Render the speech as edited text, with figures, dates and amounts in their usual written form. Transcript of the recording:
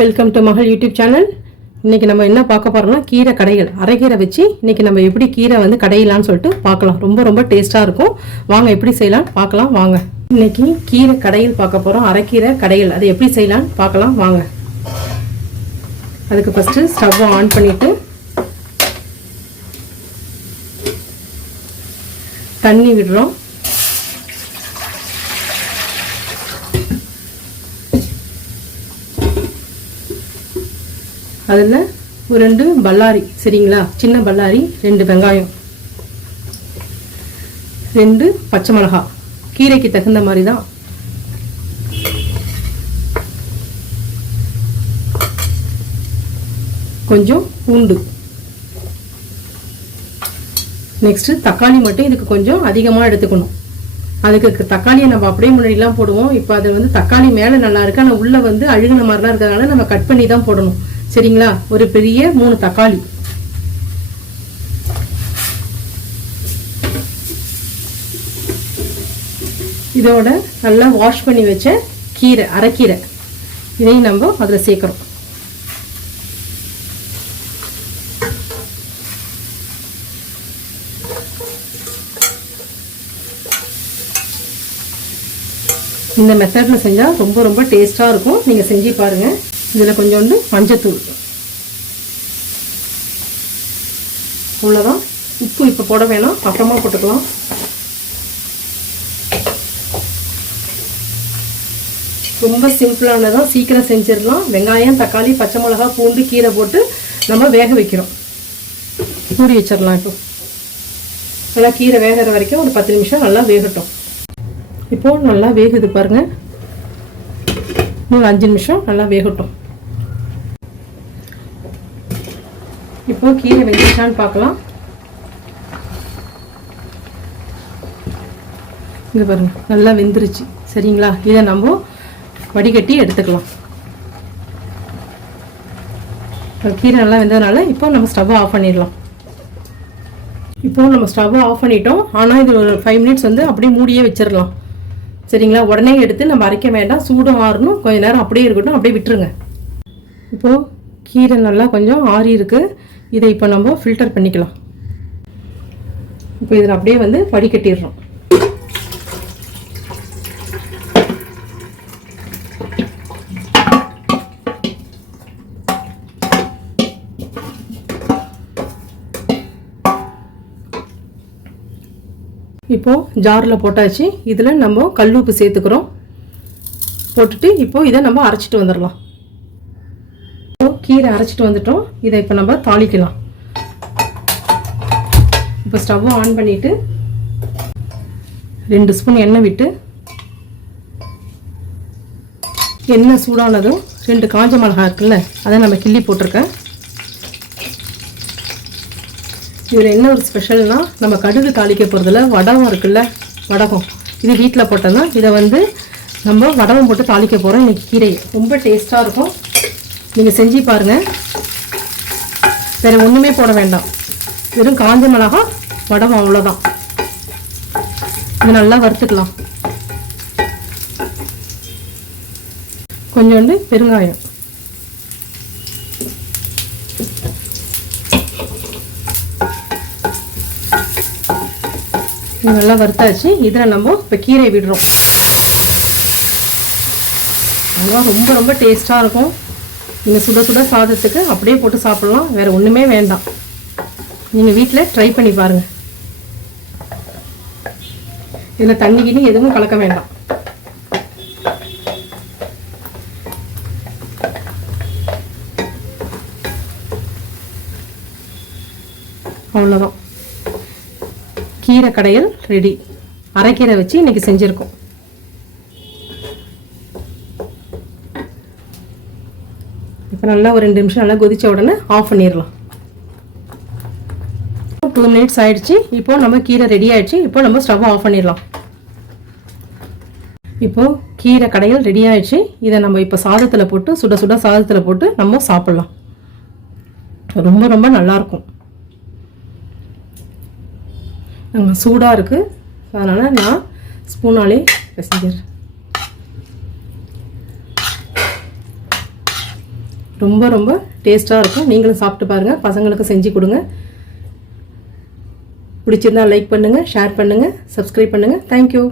Welcome to மகள் YouTube channel. இன்றைக்கி நம்ம என்ன பார்க்க போகிறோம்னா கீரை கடைகள். அரைக்கீரை வச்சு இன்றைக்கி நம்ம எப்படி கீரை வந்து கடையலான்னு சொல்லிட்டு பார்க்கலாம். ரொம்ப டேஸ்ட்டாக இருக்கும். வாங்க எப்படி செய்யலான்னு பார்க்கலாம் வாங்க. இன்றைக்கி கீரை கடையில் பார்க்க போகிறோம். அரைக்கீரை கடைகள் அது எப்படி செய்யலான்னு பார்க்கலாம் வாங்க. அதுக்கு ஃபஸ்ட்டு ஸ்டவ்வை ஆன் பண்ணிவிட்டு தண்ணி விடுறோம். அதில் ஒரு 2 பல்லாரி, சரிங்களா, சின்ன பல்லாரி, 2 வெங்காயம், 2 பச்சை மிளகா, கீரைக்கு தகுந்த மாதிரி தான், கொஞ்சம் பூண்டு, நெக்ஸ்ட்டு தக்காளி மட்டும் இதுக்கு கொஞ்சம் அதிகமாக எடுத்துக்கணும். அதுக்கு தக்காளியை நம்ம அப்படியே முன்னாடிலாம் போடுவோம். இப்போ அது வந்து தக்காளி மேலே நல்லா இருக்கு, ஆனால் உள்ளே வந்து அழுகுன மாதிரிலாம் இருக்கிறதுனால நம்ம கட் பண்ணி தான் போடணும், சரிங்களா. ஒரு பெரிய 3 தக்காளி, இதோட நல்லா வாஷ் பண்ணி வச்ச கீரை, அரைக்கீரை, இதையும் நம்ம அதில் சேர்க்கிறோம். இந்த மெத்தடில் செஞ்சால் ரொம்ப டேஸ்ட்டாக இருக்கும். நீங்கள் செஞ்சு பாருங்கள். இதில் கொஞ்சோண்டு மஞ்சத்தூள், அவ்வளோதான். உப்பு இப்போ போட வேணாம், அப்புறமா போட்டுக்கலாம். ரொம்ப சிம்பிளானதான், சீக்கிரம் செஞ்சிடலாம். வெங்காயம், தக்காளி, பச்சை மிளகா, பூண்டு, கீரை போட்டு நம்ம வேக வைக்கிறோம். மூடி வச்சிடலாம். இப்போ நல்லா கீரை வேகிற வரைக்கும் ஒரு 10 நிமிஷம் நல்லா வேகட்டும். இப்போது நல்லா வேகுது பாருங்கள். இன்னும் 5 நிமிஷம் நல்லா வேகட்டும். இப்போ கீரை வெந்துச்சான்னு பார்க்கலாம். இங்கே பாருங்க, நல்லா வெந்துருச்சு, சரிங்களா. இதை நம்ம வடிகட்டி எடுத்துக்கலாம். கீரை நல்லா வெந்ததுனால இப்போ நம்ம ஸ்டவ்வை ஆஃப் பண்ணிடலாம். இப்போ நம்ம ஸ்டவ்வை ஆஃப் பண்ணிட்டோம். ஆனால் இது ஒரு 5 மினிட்ஸ் வந்து அப்படியே மூடியே வச்சிடலாம், சரிங்களா. உடனே எடுத்து நம்ம அரைக்க வேண்டாம், சூடும் ஆறணும். கொஞ்சம் நேரம் அப்படியே இருக்கட்டும், அப்படியே விட்டுருங்க. இப்போது கீரை நல்லா கொஞ்சம் ஆறி இருக்கு. இதை இப்போ நம்ம ஃபில்டர் பண்ணிக்கலாம். இப்போ இதில் அப்படியே வந்து வடிகட்டிடுறோம். இப்போது ஜாரில் போட்டாச்சு. இதில் நம்ம கல்லுப்பு சேர்த்துக்கிறோம். போட்டுட்டு இப்போ இதை நம்ம அரைச்சிட்டு வந்துடலாம். கீரை அரைச்சிட்டு வந்துட்டோம். இதை இப்போ நம்ம தாளிக்கலாம். இப்போ ஸ்டவ்வை ஆன் பண்ணிவிட்டு 2 ஸ்பூன் எண்ணெய் விட்டு, எண்ணெய் சூடானதும் 2 காஞ்ச மிளகா இருக்குல்ல, அதை நம்ம கிள்ளி போட்டிருக்கேன். இதில் என்ன ஒரு ஸ்பெஷல்னால், நம்ம கடுகு தாளிக்க போகிறதுல வடகம் இருக்குல்ல, வடகம், இது வீட்டில் போட்டோம்னா இதை வந்து நம்ம வடகம் போட்டு தாளிக்க போகிறோம். இன்றைக்கி கீரை ரொம்ப டேஸ்ட்டாக இருக்கும். நீங்கள் செஞ்சு பாருங்கள். வேறு ஒன்றுமே போட வேண்டாம், வெறும் காஞ்ச மிளகா, வடகம், அவ்வளோதான். இதை நல்லா வறுத்துக்கலாம். கொஞ்சோண்டு பெருங்காயம், நல்லா வறுத்தாச்சு. இதில் நம்ம இப்போ கீரை விடுறோம். அதெல்லாம் ரொம்ப டேஸ்ட்டாக இருக்கும். நீங்கள் சுட சாதத்துக்கு அப்படியே போட்டு சாப்பிட்லாம். வேறு ஒன்றுமே வேண்டாம். நீங்கள் வீட்டில் ட்ரை பண்ணி பாருங்கள். இதில் தண்ணி கிண்ணி எதுவும் கலக்க வேண்டாம். அவ்வளோதான், கீரை கடையல் ரெடி. அரைக்கீரை வச்சு இன்றைக்கி செஞ்சுருக்கோம். இப்போ நல்லா ஒரு 2 நிமிஷம் நல்லா கொதித்த உடனே ஆஃப் பண்ணிடலாம். 2 மினிட்ஸ் ஆயிடுச்சு. இப்போது நம்ம கீரை ரெடி ஆயிடுச்சு. இப்போ நம்ம ஸ்டவ் ஆஃப் பண்ணிடலாம். இப்போது கீரை கடையல் ரெடி ஆயிடுச்சு. இதை நம்ம இப்போ சாதத்தில் போட்டு சுட சாதத்தில் போட்டு நம்ம சாப்பிட்லாம். ரொம்ப நல்லாயிருக்கும். சூடாக இருக்குது, அதனால் நான் ஸ்பூனாலே பிசைஞ்சிடுறேன். ரொம்ப ரொம்ப டேஸ்ட்டாக இருக்கும். நீங்களும் சாப்பிட்டு பாருங்கள், பசங்களுக்கு செஞ்சு கொடுங்க. பிடிச்சிருந்தா லைக் பண்ணுங்கள், ஷேர் பண்ணுங்கள், சப்ஸ்கிரைப் பண்ணுங்கள். தேங்க்யூ.